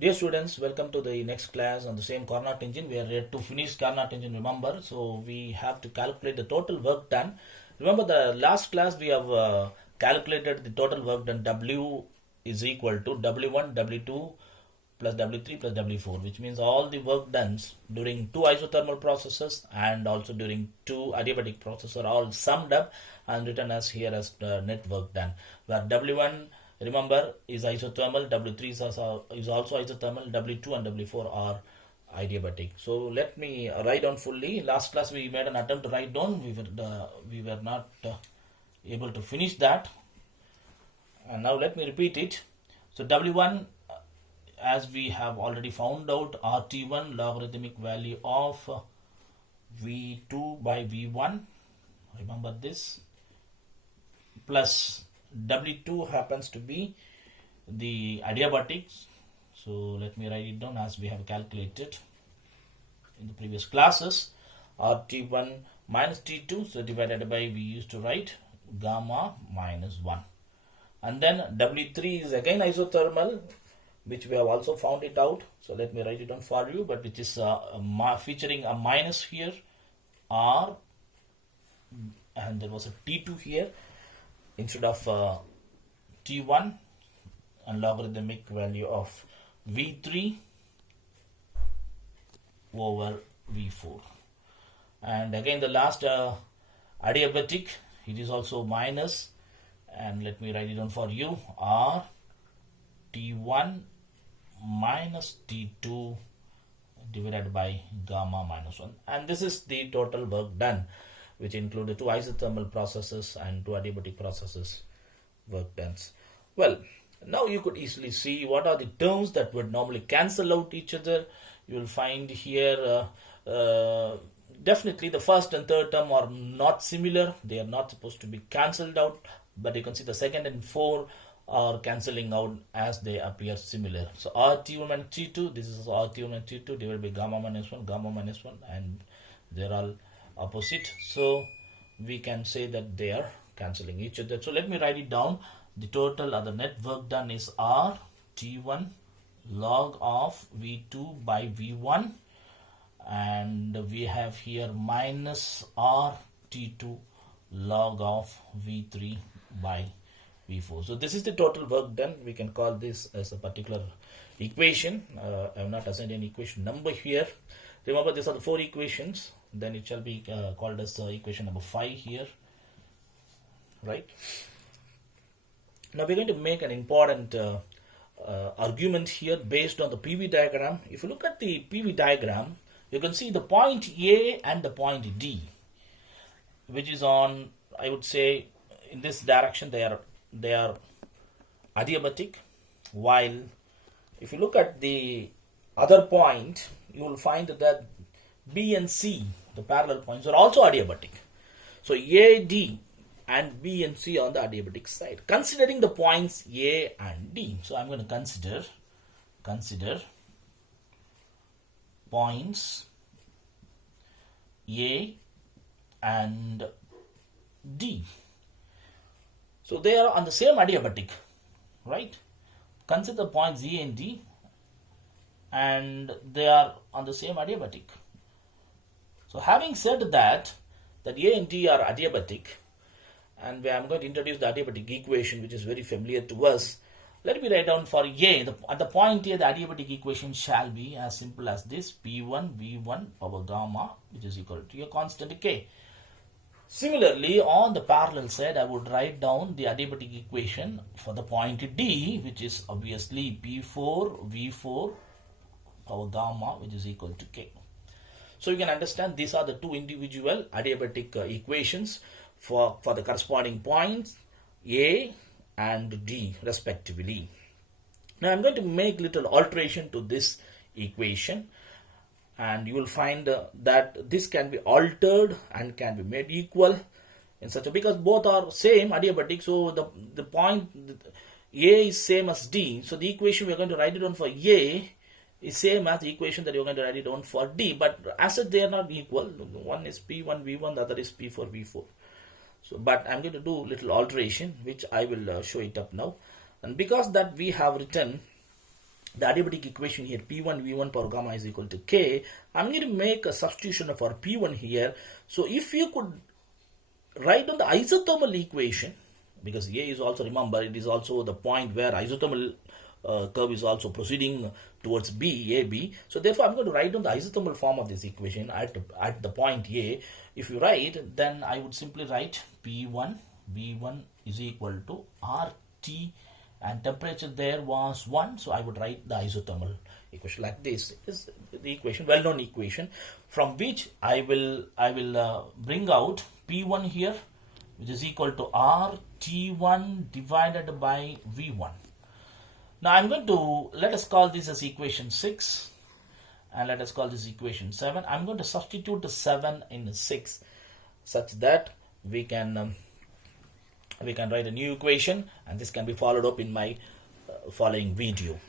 Dear students, welcome to the next class on the same Carnot engine. We are ready to finish Carnot engine, remember. So we have to calculate the total work done. Remember the last class we have calculated the total work done. W is equal to W1, W2 plus W3 plus W4, which means all the work done during two isothermal processes and also during two adiabatic processes are all summed up and written as here as net work done. Where W1, remember, is isothermal, W3 is also isothermal, W2 and W4 are adiabatic. So let me write down fully. Last class we made an attempt to write down. We were not able to finish that. And now let me repeat it. So W1, as we have already found out, RT1 logarithmic value of V2 by V1, remember this, plus W2 happens to be the adiabatics. So let me write it down as we have calculated in the previous classes. RT1 minus T2, so divided by, we used to write gamma minus 1. And then W3 is again isothermal, which we have also found it out. So let me write it down for you, but which is featuring a minus here, R, and there was a T2 here instead of T1, and logarithmic value of V3 over V4. And again the last adiabatic, it is also minus, and let me write it down for you, R T1 minus T2 divided by gamma minus 1. And this is the total work done, which included two isothermal processes and two adiabatic processes work done. Well, now you could easily see what are the terms that would normally cancel out each other. You will find here definitely the first and third term are not similar. They are not supposed to be cancelled out, but you can see the second and four are cancelling out as they appear similar. So RT1 and T2, this is RT1 and T2 divided by gamma minus 1, and they're all opposite. So we can say that they are cancelling each other. So let me write it down. The total or the net work done is RT1 log of V2 by V1, and we have here minus RT2 log of V3 by V4. So this is the total work done. We can call this as a particular equation. I have not assigned any equation number here. Remember, these are the four equations. Then it shall be called as equation number 5 here, right? Now we're going to make an important argument here based on the PV diagram. If you look at the PV diagram, you can see the point A and the point D, which is on, I would say, in this direction they are adiabatic, while if you look at the other point, you will find that B and C, the parallel points, are also adiabatic. So A, D and B and C on the adiabatic side, considering the points A and D. So I'm going to consider points A and D. So they are on the same adiabatic, right? Consider points A and D, and they are on the same adiabatic. So having said that A and D are adiabatic, and I'm going to introduce the adiabatic equation, which is very familiar to us. Let me write down for A. At the point A, the adiabatic equation shall be as simple as this: P1 V1 power gamma, which is equal to a constant K. Similarly, on the parallel side, I would write down the adiabatic equation for the point D, which is obviously P4 V4 power gamma, which is equal to K. So you can understand these are the two individual adiabatic equations for the corresponding points A and D respectively. Now I'm going to make little alteration to this equation, and you will find that this can be altered and can be made equal in such a, because both are same adiabatic. So the point A is same as D. So the equation we are going to write it down for A is same as the equation that you are going to write it down for D. But as if they are not equal, one is P1 V1, the other is P4 V4. So, but I'm going to do little alteration, which I will show it up now. And because that we have written the adiabatic equation here, P1 V1 power gamma is equal to K. I'm going to make a substitution for P1 here. So if you could write down the isothermal equation, because A is also, remember, it is also the point where isothermal curve is also proceeding towards B, AB. So therefore I'm going to write down the isothermal form of this equation at the point A. If you write, then I would simply write P1 V1 is equal to RT, and temperature there was 1, so I would write the isothermal equation like this. This is the equation, well-known equation, from which I will bring out P1 here, which is equal to RT1 divided by V1. Now I'm going to, let us call this as equation 6, and let us call this equation 7. I'm going to substitute the 7 in 6 such that we can write a new equation, and this can be followed up in my following video.